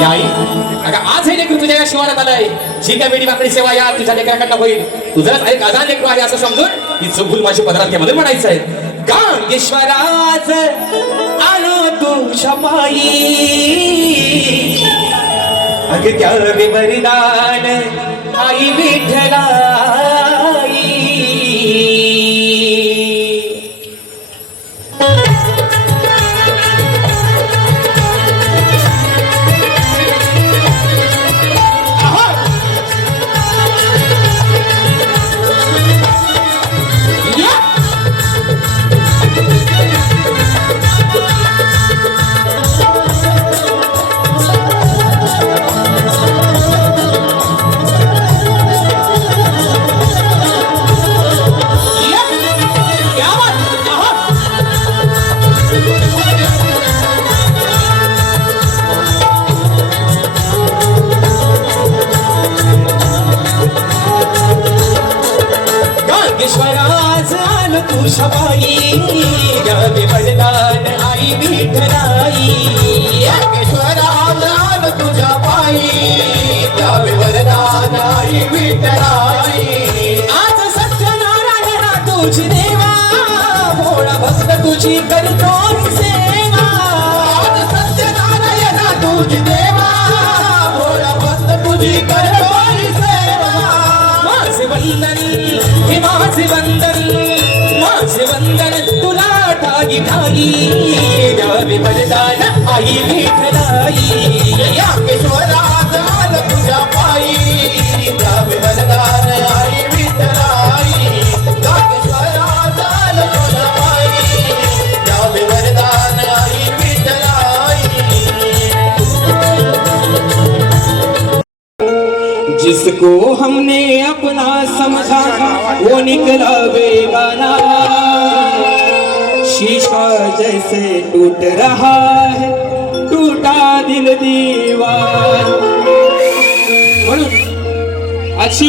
या आई अगं आज हे लेकरू तुझ्या या शिवारात आलंय. जी काय वेडी वाकडी सेवा या तुझ्या लेकराकडनं होईल. तुझं एक आजान लेकरू आहे असं समजून ही चुकूल माझी पदार्थमध्ये म्हणायचं आहे. गांगेश्वराज आलो तू शपाई अग त्या वरदान आई विठ्ठलाई गांगेश्वराज आलो तू शबाई गावे वरदान आई विठ्ठलाई नागेश्वराज आलो तुझ्या पायी वरदान आई विठ्ठलाई आज सत्यनारायणा तुझी देवा भोळा भक्त तुझी करतो. वरदान आई विठ्ठलाई नागेश्वराज आलो तुझ्या पायी द्यावे वरदान आई विठ्ठलाई नागेश्वराज आलो तुझ्या पायी द्यावे वरदान आई विठ्ठलाई जिसको हमने अपना समझा वो निकला बेगाना। शीशा जैसे टूट रहा है टूटा दिल दीवार। म्हणून अशी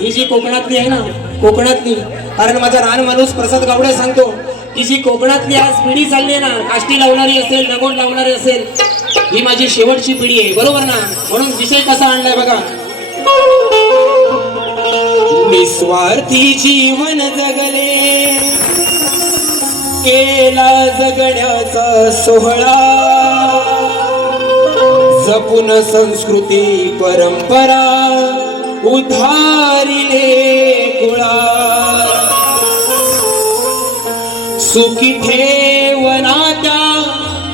ही जी कोकणातली आहे ना कोकणातली कारण माझा रान माणूस प्रसाद गावडे सांगतो की जी कोकणातली आज पिढी चालली आहे ना काष्टी लावणारी असेल लगोट लावणारी असेल ही माझी शेवटची पिढी आहे बरोबर ना? म्हणून विषय कसा आणलाय बघा. निस्वार्थी जीवन जगले. केला जगण्याचा सोहळा. जपून संस्कृती परंपरा उधारिले कुळा. सुखी ठेवना त्या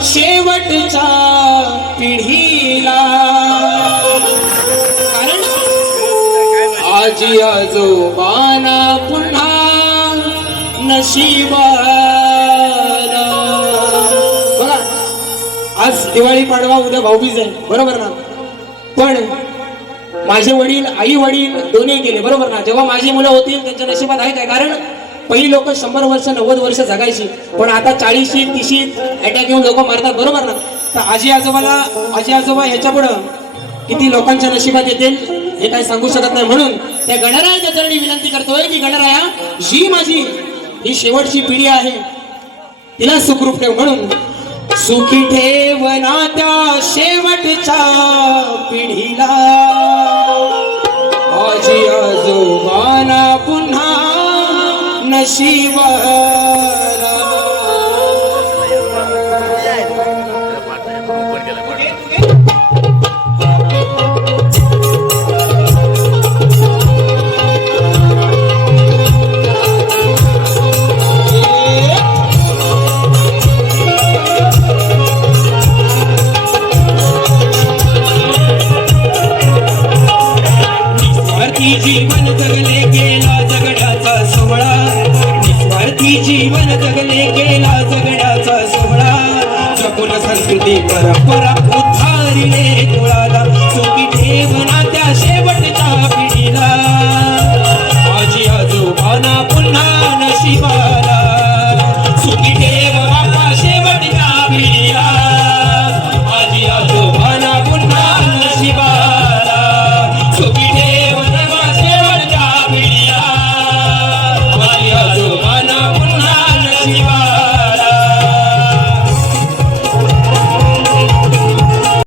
शेवटच्या पिढीला. आजी आजोबाना पुन्हा नशिबा आज दिवाळी पाडवा उद्या भाऊबीज आहे. बरोबर ना? पण माझे वडील आई वडील दोन्ही गेले. बरोबर ना? जेव्हा माझी मुलं होतील त्यांच्या नशिबात आहे काय? कारण पहिली लोक शंभर वर्ष नव्वद वर्ष जगायची. पण आता चाळीशी तिशी अटॅक येऊन लोक मारतात. बरोबर ना? तर आजी आजोबाला आजी आजोबा ह्याच्या पुढं किती लोकांच्या नशिबात येतील हे काही सांगू शकत नाही. म्हणून त्या गणरायाच्या चरणी विनंती करतोय की गणराया जी माझी ही शेवटची पिढी आहे तिला सुखरूप ठेव. म्हणून सुखी ठेव त्या शेवटच्या पिढीला. आजी आजोबाना पुन्हा नशिबाला जीवन जगले